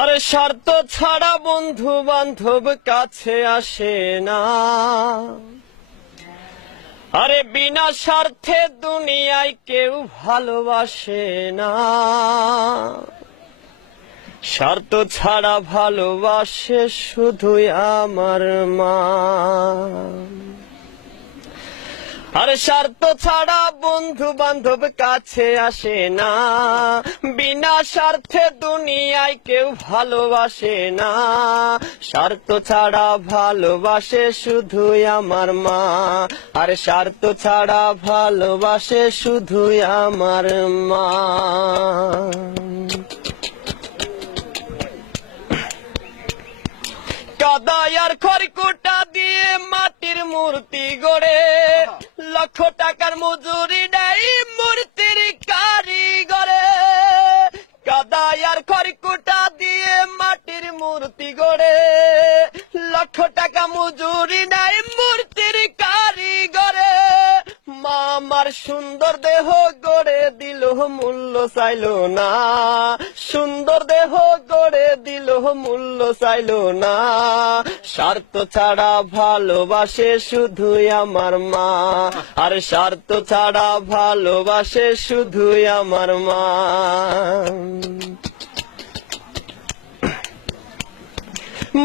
আরে স্বার্থ ছাড়া বন্ধু বান্ধব কাছে আসে না। আরে বিনা স্বার্থে দুনিয়ায় কেউ ভালোবাসে না। স্বার্থ ছাড়া ভালোবাসে শুধুই আমার মা। আরে স্বার্থ ছাড়া বন্ধু বান্ধব কাছে আসে না। বিনা স্বার্থে দুনিয়ায় কেউ ভালোবাসে না। স্বার্থ ছাড়া ভালোবাসে শুধুই আমার মা। আরে স্বার্থ ছাড়া ভালোবাসে শুধুই আমার মা। কাদায় আর খড়কুটা দিয়ে মাটির মূর্তি গড়ে, লক্ষ টাকার মজুরি নেই মূর্তির কারিগরে। কাদায় আর খড়কুটা দিয়ে মাটির মূর্তি গড়ে, লক্ষ টাকা মজুরি নেই মূর্তির কারিগরে। মা আমার সুন্দর দেহ গড়ে দিল মূল্য চাইল না। সুন্দর দেহ গড়ে দিল মূল্য চাইল না। স্বার্থ ছাড়া ভালোবাসে শুধুই আমার মা। আর স্বার্থ ছাড়া ভালোবাসে শুধুই আমার মা।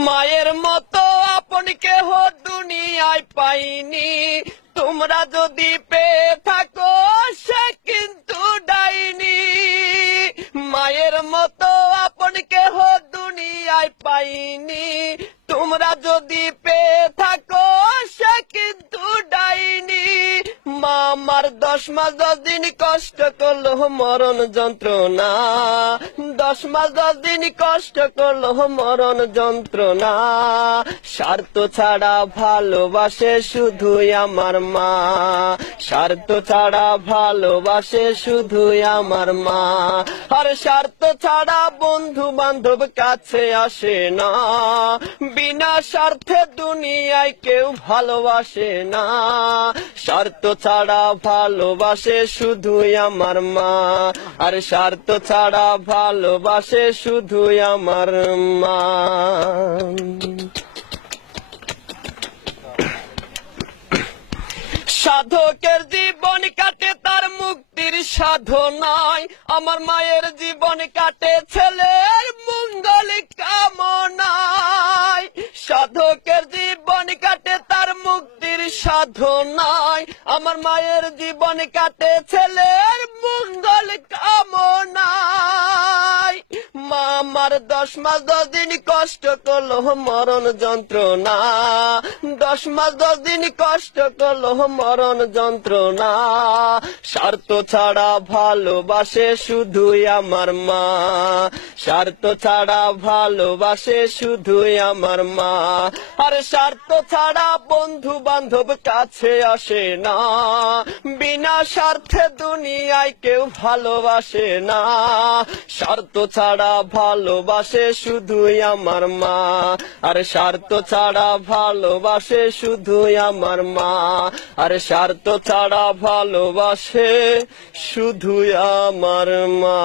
মায়ের মতো আপন কেহ দুনিয়ায় পাইনি। তোমরা যদি পেয়ে থাকো সে কিন্তু ডাইনি। মায়ের মতো আপন কেহ দুনিয়ায় পাইনি। তোমরা যদি পেয়ে থাকো সে কিন্তু ডাইনি। মা আমার 10 মাস 10 দিন কষ্ট করলো মরণ যন্ত্রণা। 10 মাস 10 দিন কষ্ট করলো মরণ যন্ত্রণা। স্বার্থ ছাড়া ভালোবাসে শুধুই আমার মা। স্বার্থ ছাড়া ভালোবাসে শুধুই আমার মা। আর স্বার্থ ছাড়া বন্ধু বান্ধব কাছে আসে না। বিনা স্বার্থে দুনিয়ায় কেউ ভালোবাসে না। স্বার্থ ছাড়া ভালোবাসে শুধুই আমার মা। আর স্বার্থ ছাড়া ভালোবাসে শুধুই আমার মা। সাধকের জীবন কাটে তার মুক্তির সাধনায়। আমার মায়ের জীবন কাটে ছেলের মঙ্গল কামনায়। সাধকের জীবন কাটে তার মুক্তির সাধনায়। আমার মায়ের জীবন কাটে ছেলের মঙ্গল কামনায়। মা আমার 10 মাস 10 দিন কষ্ট করলো মরণ যন্ত্রণা। 10 মাস 10 দিন কষ্ট করলো মরণ যন্ত্রণা। স্বার্থ ছাড়া ভালোবাসে শুধুই আমার মা। স্বার্থ ছাড়া ভালোবাসে শুধুই আমার মা। আর স্বার্থ ছাড়া বন্ধু বান্ধব কাছে আসে না। বিনা স্বার্থে দুনিয়ায় কেউ ভালোবাসে না। স্বার্থ ছাড়া ভালোবাসে শুধুই আমার মা। আর স্বার্থ ছাড়া ভালোবাসে শুধুই আমার মা। আর স্বার্থ ছাড়া ভালোবাসে শুধুই আমার মা।